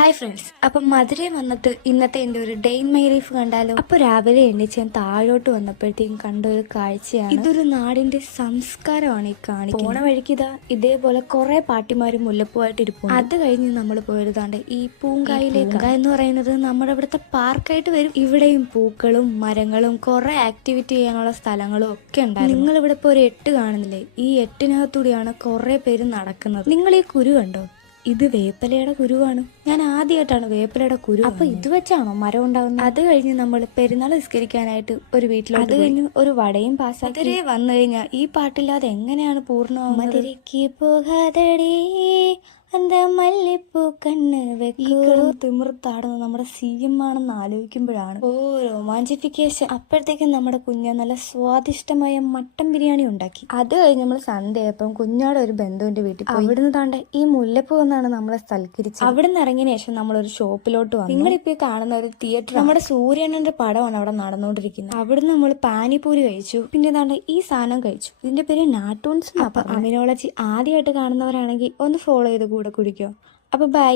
Hi friends, അപ്പം മധുരൈ വന്നിട്ട് ഇന്നത്തെ എൻ്റെ ഒരു ഡേ ഇൻ മൈ ലൈഫ് കണ്ടാലോ. അപ്പൊ രാവിലെ എണ്ണിച്ച് ഞാൻ താഴോട്ട് വന്നപ്പോഴത്തേക്കും കണ്ട ഒരു കാഴ്ചയാണ്. ഇതൊരു നാടിന്റെ സംസ്കാരമാണ് ഈ കാണിക്കുന്നത്. പോണ വഴിക്ക് ഇതേപോലെ കുറെ പാട്ടിമാരും മുല്ലപ്പൂവായിട്ട് ഇരിപ്പുണ്ട്. അത് കഴിഞ്ഞ് നമ്മൾ പോയതാണ്ട് ഈ പൂങ്കായിലേക്ക്. എന്ന് പറയുന്നത് നമ്മുടെ ഇവിടുത്തെ പാർക്കായിട്ട് വരും. ഇവിടെയും പൂക്കളും മരങ്ങളും കുറെ ആക്ടിവിറ്റി ചെയ്യാനുള്ള സ്ഥലങ്ങളും ഒക്കെ ഉണ്ടായിരുന്നു. നിങ്ങൾ ഇവിടെ ഇപ്പോൾ ഒരു 8 കാണുന്നില്ലേ? ഈ 8-നകത്തൂടെയാണ് കുറെ പേര് നടക്കുന്നത്. നിങ്ങൾ ഈ കുരു കണ്ടോ? ഇത് വേപ്പിലയുടെ കുരുവാണ്. ഞാൻ ആദ്യമായിട്ടാണ് വേപ്പിലയുടെ കുരു. അപ്പൊ ഇത് വെച്ചാണോ മരം ഉണ്ടാകുന്നത്? അത് കഴിഞ്ഞ് നമ്മൾ പെരുന്നാൾ നിസ്കരിക്കാനായിട്ട് ഒരു വീട്ടിലോട്ട്. അത് കഴിഞ്ഞ് ഒരു വടയും പാസാക്കി വന്നു കഴിഞ്ഞാൽ ഈ പാട്ടില്ലാതെ എങ്ങനെയാണ് പൂർണ്ണമാവുന്നത്? മധുരയ്ക്ക് പോകാതടി അന്ത മല്ലിപ്പൂ കണ്ണ് തിമിർത്താടുന്ന നമ്മുടെ CM ആണെന്ന് ആലോചിക്കുമ്പോഴാണ് ഓ റൊമാൻറ്റിഫിക്കേഷൻ. അപ്പോഴത്തേക്കും നമ്മുടെ കുഞ്ഞ നല്ല സ്വാദിഷ്ടമായ മട്ടൻ ബിരിയാണി ഉണ്ടാക്കി. അത് കഴിഞ്ഞ് നമ്മൾ സൺഡേയപ്പം കുഞ്ഞാടെ ഒരു ബന്ധുവിന്റെ വീട്ടിൽ പോയി. അവിടുന്ന് താണ്ട ഈ മുല്ലപ്പൂ എന്നാണ് നമ്മളെ സ്ഥലക്കരിച്ചത്. അവിടുന്ന് ഇറങ്ങിയ ശേഷം നമ്മളൊരു ഷോപ്പിലോട്ട് വന്നു. നിങ്ങളിപ്പോ കാണുന്ന ഒരു തിയേറ്റർ, നമ്മുടെ സൂര്യനന്റെ പടമാണ് അവിടെ നടന്നുകൊണ്ടിരിക്കുന്നത്. അവിടുന്ന് നമ്മൾ പാനിപൂരി കഴിച്ചു. പിന്നെ താണ്ട ഈ സാധനം കഴിച്ചു. ഇതിന്റെ പേര് നാട്ടൂൺസ്. അപ്പൊ അമിനോളജി ആദ്യമായിട്ട് കാണുന്നവരാണെങ്കിൽ ഒന്ന് ഫോളോ ചെയ്ത് കൂടെ കുടിക്കോ. അപ്പൊ ബൈ.